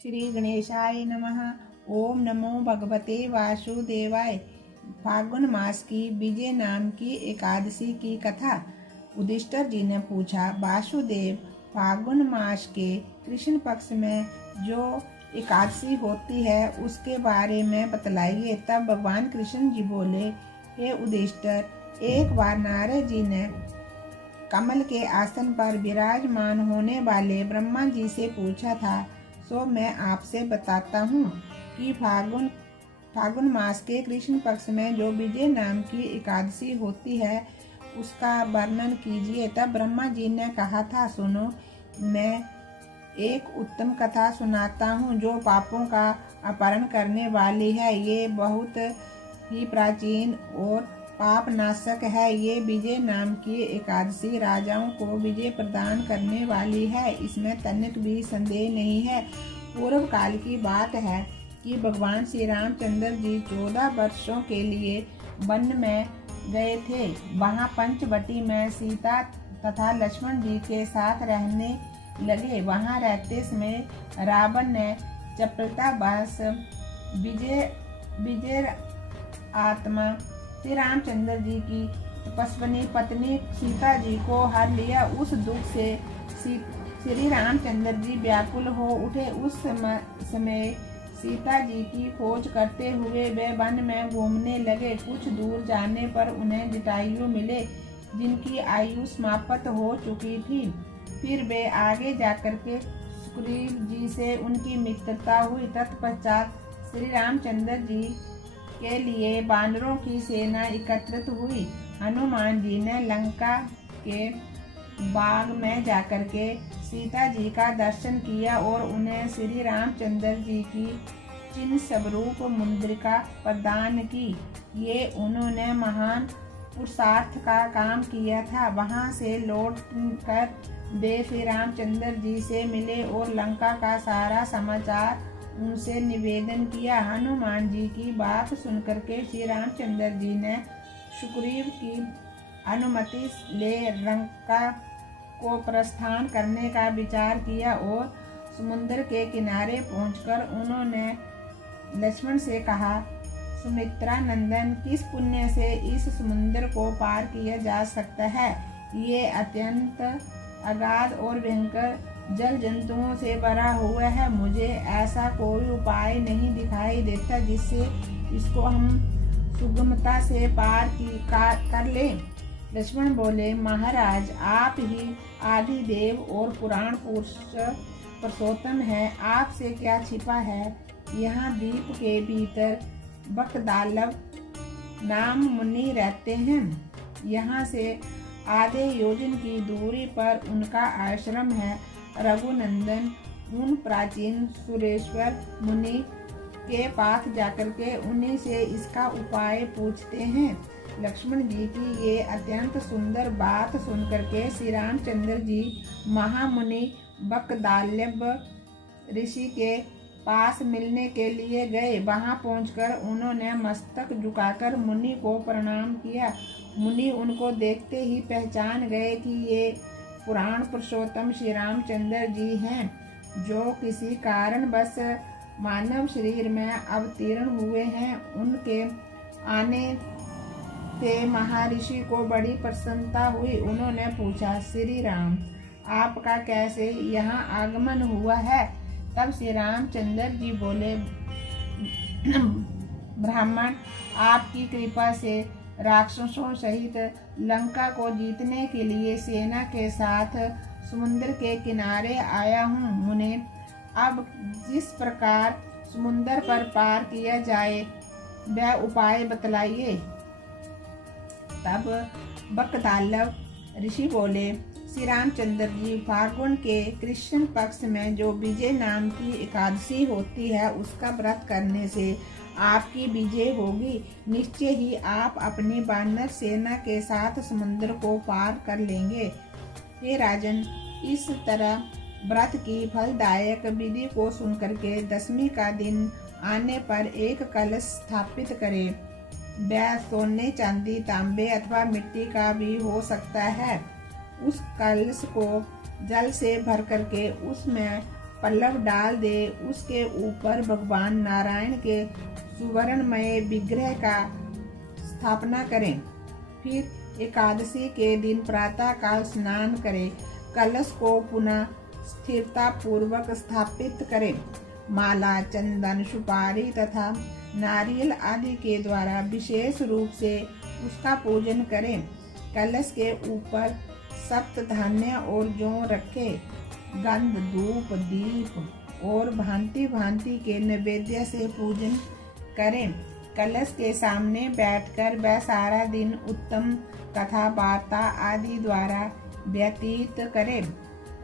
श्री गणेशाय नमः। ओम नमो भगवते वासुदेवाय। फाल्गुन मास की विजय नाम की एकादशी की कथा। युधिष्ठिर जी ने पूछा, वासुदेव, फाल्गुन मास के कृष्ण पक्ष में जो एकादशी होती है उसके बारे में बतलाइए। तब भगवान कृष्ण जी बोले, हे युधिष्ठिर, एक बार नारद जी ने कमल के आसन पर विराजमान होने वाले ब्रह्मा जी से पूछा था, सो मैं आपसे बताता हूँ कि फाल्गुन मास के कृष्ण पक्ष में जो विजय नाम की एकादशी होती है उसका वर्णन कीजिए। तब ब्रह्मा जी ने कहा था, सुनो, मैं एक उत्तम कथा सुनाता हूँ जो पापों का अपहरण करने वाली है। ये बहुत ही प्राचीन और पाप नाशक है। ये विजय नाम की एकादशी राजाओं को विजय प्रदान करने वाली है, इसमें तनिक भी संदेह नहीं है। पूर्व काल की बात है कि भगवान श्री रामचंद्र जी 14 वर्षों के लिए वन में गए थे। वहाँ पंचवटी में सीता तथा लक्ष्मण जी के साथ रहने लगे। वहाँ रहते समय रावण ने चपलतावश विजय आत्मा श्री रामचंद्र जी की तपस्विनी पत्नी सीता जी को हर लिया। उस दुख से श्री रामचंद्र जी व्याकुल हो उठे। उस समय सीता जी की खोज करते हुए वे वन में घूमने लगे। कुछ दूर जाने पर उन्हें जटायु मिले, जिनकी आयु समाप्त हो चुकी थी। फिर वे आगे जाकर के सुग्रीव जी से उनकी मित्रता हुई। तत्पश्चात श्री रामचंद्र जी के लिए बानरों की सेना एकत्रित हुई। हनुमान जी ने लंका के बाग में जाकर के सीता जी का दर्शन किया और उन्हें श्री रामचंद्र जी की चिन्ह स्वरूप मुद्रिका प्रदान की। ये उन्होंने महान पुरुषार्थ का काम किया था। वहां से लौट कर वे श्री रामचंद्र जी से मिले और लंका का सारा समाचार उनसे निवेदन किया। हनुमान जी की बात सुनकर के श्री रामचंद्र जी ने सुग्रीव की अनुमति ले लंका को प्रस्थान करने का विचार किया और समुद्र के किनारे पहुंचकर उन्होंने लक्ष्मण से कहा, सुमित्रा नंदन, किस पुण्य से इस समुद्र को पार किया जा सकता है? ये अत्यंत अगाध और भयंकर जल जंतुओं से भरा हुआ है। मुझे ऐसा कोई उपाय नहीं दिखाई देता जिससे इसको हम सुगमता से पार कर लें। लक्ष्मण बोले, महाराज, आप ही आदि देव और पुराण पुरुष पुरुषोत्तम है, आपसे क्या छिपा है? यहाँ द्वीप के भीतर बकदालव नाम मुनि रहते हैं। यहाँ से आधे योजन की दूरी पर उनका आश्रम है। रघुनंदन उन प्राचीन सुरेश्वर मुनि के पास जाकर के उन्हीं से इसका उपाय पूछते हैं। लक्ष्मण जी की ये अत्यंत सुंदर बात सुनकर के श्री रामचंद्र जी महामुनि बकदाल्यब ऋषि के पास मिलने के लिए गए। वहां पहुंचकर उन्होंने मस्तक झुकाकर मुनि को प्रणाम किया। मुनि उनको देखते ही पहचान गए कि ये पुराण पुरुषोत्तम श्री रामचंद्र जी हैं, जो किसी कारण बस मानव शरीर में अवतीर्ण हुए हैं। उनके आने से महर्षि को बड़ी प्रसन्नता हुई। उन्होंने पूछा, श्री राम, आपका कैसे यहाँ आगमन हुआ है? तब श्री रामचंद्र जी बोले, ब्राह्मण, आपकी कृपा से राक्षसों सहित लंका को जीतने के लिए सेना के साथ समुद्र के किनारे आया हूँ। मुने, अब जिस प्रकार समुद्र पर पार किया जाए वह उपाय बतलाइए। तब बकदालव ऋषि बोले, श्री रामचंद्र जी, फाल्गुन के कृष्ण पक्ष में जो विजय नाम की एकादशी होती है उसका व्रत करने से आपकी विजय होगी। निश्चय ही आप अपनी वानर सेना के साथ समुद्र को पार कर लेंगे। हे राजन, इस तरह व्रत की फलदायक विधि को सुनकर के दशमी का दिन आने पर एक कलश स्थापित करें। वह सोने, चांदी, तांबे अथवा मिट्टी का भी हो सकता है। उस कलश को जल से भर करके उसमें पल्लव डाल दे। उसके ऊपर भगवान नारायण के सुवर्णमय विग्रह का स्थापना करें। फिर एकादशी के दिन प्रातः काल स्नान करें। कलश को पुनः स्थिरता पूर्वक स्थापित करें। माला, चंदन, सुपारी तथा नारियल आदि के द्वारा विशेष रूप से उसका पूजन करें। कलश के ऊपर सप्त धान्य और जौ रखे। गंध, धूप, दीप और भांति भांति के नैवेद्य से पूजन करें। कलश के सामने बैठकर वह सारा दिन उत्तम कथा वार्ता आदि द्वारा व्यतीत करें।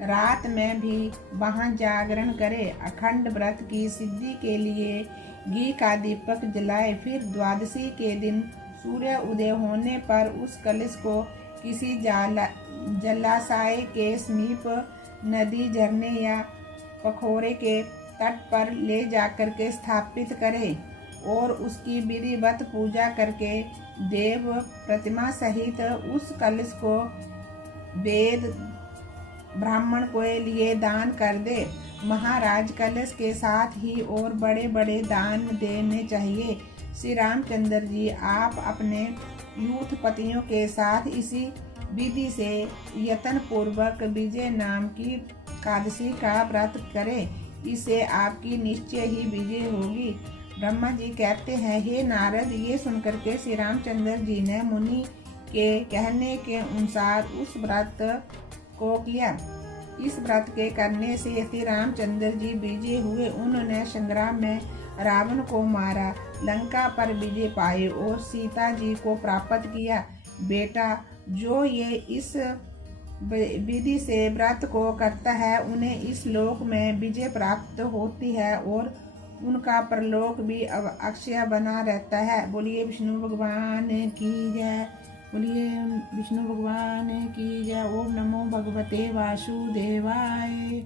रात में भी वहाँ जागरण करे। अखंड व्रत की सिद्धि के लिए घी का दीपक जलाए। फिर द्वादशी के दिन सूर्य उदय होने पर उस कलश को किसी जलाशय के समीप, नदी, झरने या पखोरे के तट पर ले जाकर के स्थापित करे और उसकी विधिवत पूजा करके देव प्रतिमा सहित उस कलश को वेद ब्राह्मण के लिए दान कर दे। महाराज, कलश के साथ ही और बड़े बड़े दान देने चाहिए। श्री रामचंद्र जी, आप अपने यूथ पतियों के साथ इसी विधि से यत्न पूर्वक विजय नाम की एकादशी का व्रत करें। इससे आपकी निश्चय ही विजय होगी। ब्रह्मा जी कहते हैं, हे नारद, ये सुनकर के श्री रामचंद्र जी ने मुनि के कहने के अनुसार उस व्रत को किया। इस व्रत के करने से श्री रामचंद्र जी विजय हुए। उन्होंने संग्राम में रावण को मारा, लंका पर विजय पाई और सीता जी को प्राप्त किया। बेटा, जो ये इस विधि से व्रत को करता है, उन्हें इस लोक में विजय प्राप्त होती है और उनका परलोक भी अक्षय बना रहता है। बोलिए विष्णु भगवान की जय। बोलिए विष्णु भगवान की जय। ओम नमो भगवते वासुदेवाय।